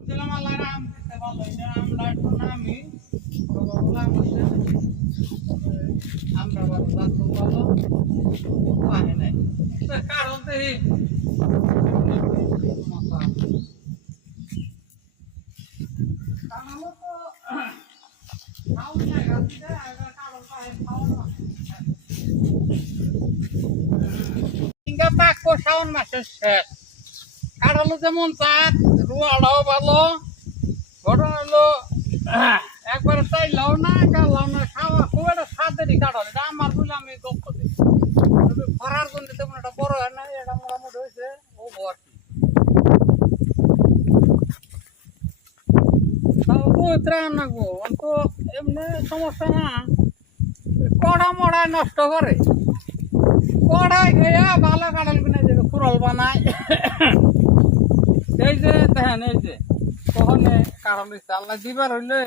ছিলাম আল্লাহ নাম দিতে ভালো আমরা একটু নামি বললাম আমরা ভালো ভালো পানি নাই কারণ তো এই শাওন মাসের শেষ কাঠালো যেমন চাঁদ রুয়াটাও ভালো ঘটনা হলো একবারে চাইলাও না কাটলাও না খাওয়া খুব একটা স্বাদেরই কাঠাল এটা আমার বলে আমি গপ্প দিই খরার জন্য তেমন একটা বড় হয় না এটা মোটামুটি হয়েছে ও আর কি তাও ত্রাণ নাকবো তো এমনি সমস্যা না কড়া মড়ায় নষ্ট করে কড়াই খেয়ে ভালো কাঁঠাল কিনে যাবে কুড়াল বানায় এই যে দেখেন এই যে কখনে কাঁঠাল দিচ্ছে আল্লাহ দিবার হইলে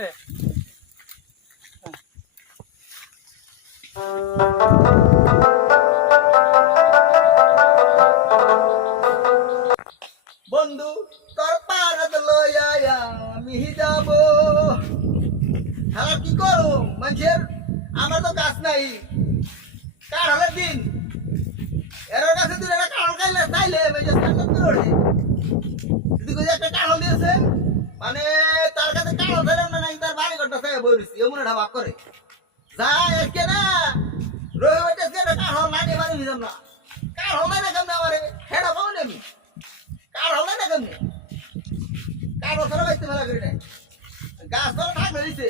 বন্ধু তোর পারাত লইয়া আমি যাব হ্যাঁ কি করো মানুষের আমার তো গাছ নাই কাঁঠালের দিন এর কাছে তুই একটা কাঁঠাল খাইলে তাইলে একটা কাঁঠাল দিয়েছে মানে তার কাছে কাঁঠাল ধরে না নাই তার বাড়ি ঘরটা চাই বইছি এমন একটা ভাব করে যা এসকে না রবিবার কাঁঠাল না নিয়ে বাড়ি নিতাম না কাঁঠাল নাই না কেমন আমার হেডা পাবো না আমি কাঁঠাল নাই না কেমনি কাঁঠাল ছাড়া বাইতে মেলা করি নাই গাছ ধরে থাকবে দিচ্ছে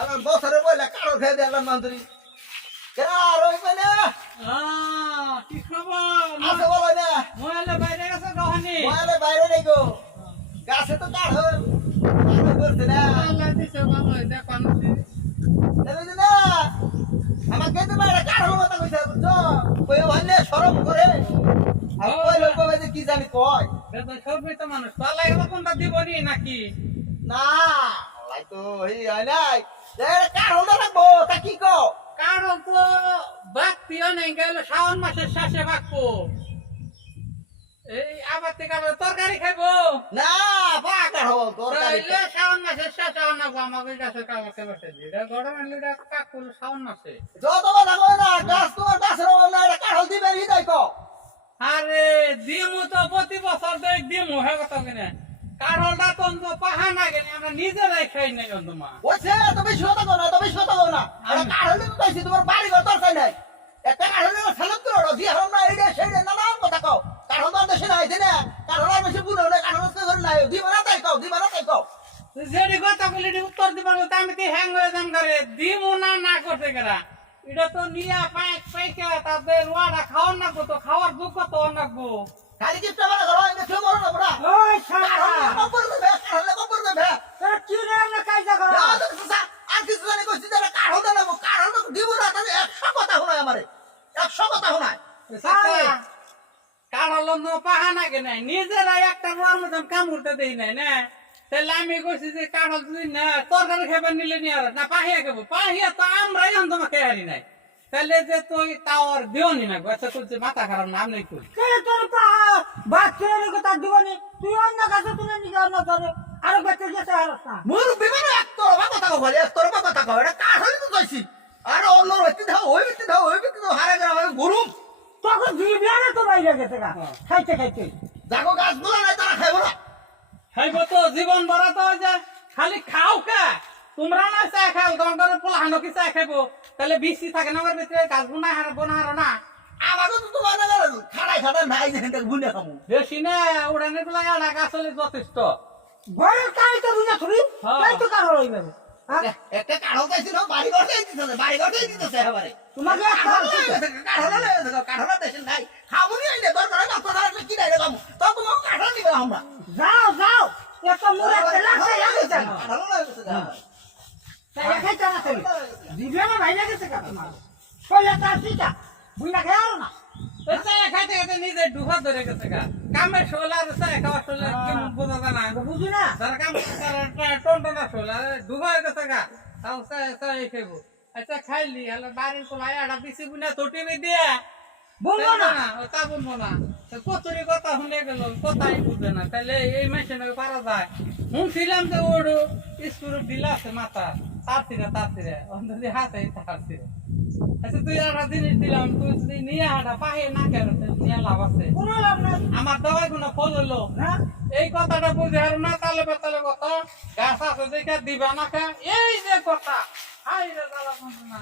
আমার বছরে বইলা কাঁঠাল খেয়ে দিয়ে আল্লাহ মান্তরি কি খবর বলো না মোবাইলে বাইরে গেছে কখনই বাইরে নেই গো গাছে তো কাঁঠাল করছে না আল্লাহ দিছে ভালো দেখান না আমাকে তো বাইরে কাঁঠাল কথা কইছে বুঝছো কই ভালে শরম করে আর কই লোক কইছে কি জানি কয় বেটা সবই তো মানুষ পালাই গেল কোনটা দিবনি নাকি না লাই তো এই হয় নাই কাঁঠাল রাখবো তা কি কও কারণ তো বাক্তিও নেই গেল শ্রাবণ মাসের শেষে বাক্য এই আবার থেকে তরকারি খাইবো না পাকা হো তরকারি শ্রাবণ মাসের শেষে আনাবো আমাকে গাছের কামাতে বসে দিই এটা গরমের লিডা কাকুল শ্রাবণ মাসে যত কথা কই না গাছ তোমার গাছের না এটা কাঁঠাল দিবে নি তাই কও আরে দিমু তো প্রতি বছর দেখ দিমু হে কথা কিনে কাঁঠালটা তো পাহা না কেন আমরা নিজেরাই খাই নাই তোমার ওছে তুমি শত কো না তুমি শত কো না এটা কাঁঠাল দিতে চাইছি তোমার বাড়ি ঘর দরকার নাই একটা কাঁঠাল দিলে সালাম করো দি হল না এইটা সেইটা নানান কথা কও কাঁঠাল তো দেশে নাই না কাঁঠাল আর বেশি বুনো না কাঁঠাল তো ঘর নাই দিবা না তাই কও দিবা না তাই কও যেডি কথা বলি উত্তর দিবার তো আমি কি হ্যাং হয়ে যাম করে দিমু না না করতে গেরা এটা তো নিয়া পাইকে তাদের ওয়াটা খাওয়ার নাকবো তো খাওয়ার দুঃখ তো নাকবো খালি কি পেবার করো এটা কেউ বড় না বড়া ওই শালা কবর দেবে কাঁঠাল কবর দেবে কি রে না কাইজা করো আর কিছু জানি কইছি যে কাঁঠাল দেব কাঁঠাল তো দিব না তাহলে 100 কথা শোনায় আমারে 100 কথা শোনায় কাঁঠাল নো পাহা না কেন নিজেরাই একটা রোয়ার মতন কাম করতে দেই নাই না তাহলে আমি কইছি যে কাঁঠাল তুই না তরকারি খাবার নিলে নি আর না পাহিয়া খাবো পাহিয়া তো আমরাই তোমাকে হারি নাই তাহলে যে তুই তাওর দিওনি না আচ্ছা তোর যে মাথা খারাপ নাম নেই তুই তোর বাচ্চার কথা দিবনি তুই অন্য কাছে তুলে নিয়ে অন্য করে আর বাচ্চা যেতে হারস না মোর বিমান একতর কথা কও বলে একতর কথা কও এটা কাঁঠাল তো চাইছি আর অন্য হইতে দাও ওই ব্যক্তি দাও হারা গেল আমি গরম তখন জিবিয়ানে তো বাইরে গেছে গা খাইতে খাইতে যাকো গাছগুলো নাই তারা খাইবো না খাইব তো জীবন ভরা তো যে খালি খাও কে তোমরা না চা খাও তোমার পোলা হানো কি চা খাইবো তাহলে বিসি থাকে না আমার ভিতরে গাছ গুনা হারা বোনা হারা না আমাকে তো তোমার না খাড়াই নাই যে হেনটা গুনে খামু বেশি না উড়ানে গুলা এলাকা আসলে যথেষ্ট বড় কাই তো বুঝা ছুরি তাই তো কারো হইবে একটা কাঁঠাল চাইছিল বাড়ি ঘর দিতেছে এবারে তোমাকে কাঁঠাল দেশে নাই খামুনি আইলে দরকার না তো ধরে কি নাই খামু তো তোমাকে কাঁঠাল দিবে আমরা যাও একটা মুড়া লাগছে লাগছে কাঁঠাল লাগছে তাই খাইতে না তুই জিবিয়ানে বাইরে গেছে গা তোমার কইলা তা সিটা বুইলা খাও না চা খাইতে খাইতে নিজে ডুবা ধরে গেছে গা কামের শোলা আর চা খাওয়ার শোলা কেমন বোঝা যায় না বুঝি না যারা কাম টনটনা শোলা ডুবা গেছে গা তাও চা খাইবো আচ্ছা খাইলি হলে বাড়ির পোলা এটা দিছি বুনা তোটি দিয়ে বলবো না তা বলবো না কতরি কথা শুনে গেল কথাই বুঝবে না তাহলে এই মেশিনে পারা যায় শুনছিলাম যে ওর স্কুল বিল আছে মাথা তাড়ছিরে অন্তত হাতে তাড়ছিরে আচ্ছা তুই একটা জিনিস দিলাম তুই যদি নিয়ে হাঁটা পাহে না কেন নিয়ে লাভ আছে কোনো লাভ নাই আমার দওয়াই কোনো ফল হলো না এই কথাটা বুঝে আর না তালে বেতালে কথা গাছ আছে দেখে দিবা না খা এই যে কথা হাই রে দাদা না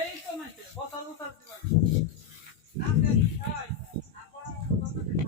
এই তো মেশে বসাল উতার দিবা না